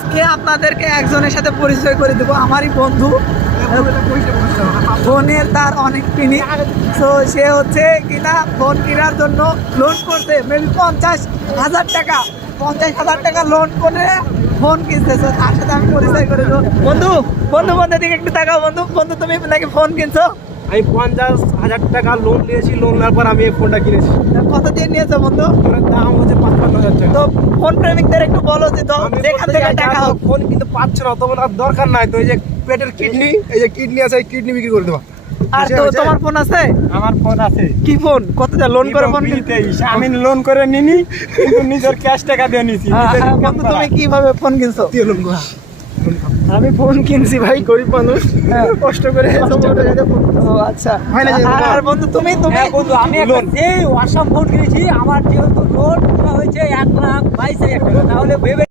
আজকে আপনাদেরকে একজনের সাথে পরিচয় করে দেবো, আমারই বন্ধু। ফোনের তার অনেক কিনি, তো সে হচ্ছে কিনা ফোন কেনার জন্য লোন করতে মেবি 50,000 টাকা, 50,000 টাকা লোন করে ফোন কিনতেছে। তার সাথে আমি পরিচয় করে দেবো। বন্ধু বন্ধু বন্ধু দিকে একটু তাকাও। বন্ধু বন্ধু তুমি নাকি ফোন কিনছো? আমি 50,000 টাকা লোন নিয়েছি, লোন নেওয়ার পর আমি এই ফোনটা কিনেছি। কত দিয়ে নিয়েছো বন্ধু? ফোনের দাম হচ্ছে 55,000 টাকা। তো ফোন প্রেমিকদের একটু বলো যে যেখান থেকে টাকা হোক। ফোন কিন্তু পাচ্ছে না, তোমার আর দরকার নাই। তো এই যে পেটের কিডনি, এই যে কিডনি আছে, এই কিডনি বিক্রি করে দেবা। আর তো তোমার ফোন আছে? আমার ফোন আছে। কি ফোন? কত যা লোন করে ফোন? আমি লোন করে নিনি, কিন্তু নিজের ক্যাশ টাকা দিয়ে নিছি। বন্ধু তুমি কিভাবে ফোন কিনছো? আমি ফোন কিনছি ভাই, গরিব মানুষ, কষ্ট করে। ও আচ্ছা। আর বন্ধু তুমি বন্ধু আমি একটা সেই অসম ফোন কিনেছি, আমার যেহেতু লোন হয়েছে 1,22,000 টাকা, তাহলে ভেবে